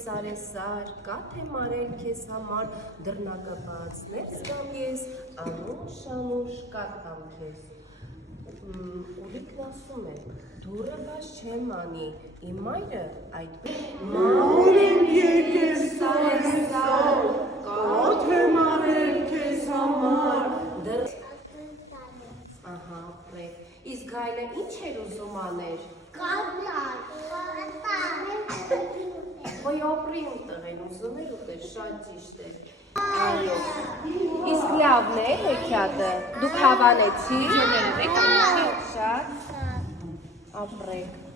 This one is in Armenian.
սարեսար, կա թե մարել քեզ համար, դռնակը բաց ներս գամ ես, անուշ կատամ քեզ։ Ուրիկն ասում է, դուռը բաց չեմ անի, իմ մայրը այդպես Մայր եմ եկել սարեսար, կա թե մարել քեզ համար։ Ահա, ապրեք, իսկ գայլը ինչ էր ուզում աներ։ Ոյ ապրի ուտղեն ուզում էր ուտեր, շատ ճիշտ է։ Այո, իսկ լավն է հեքիաթը, դուք հավանեցի։ Շատ ապրեք։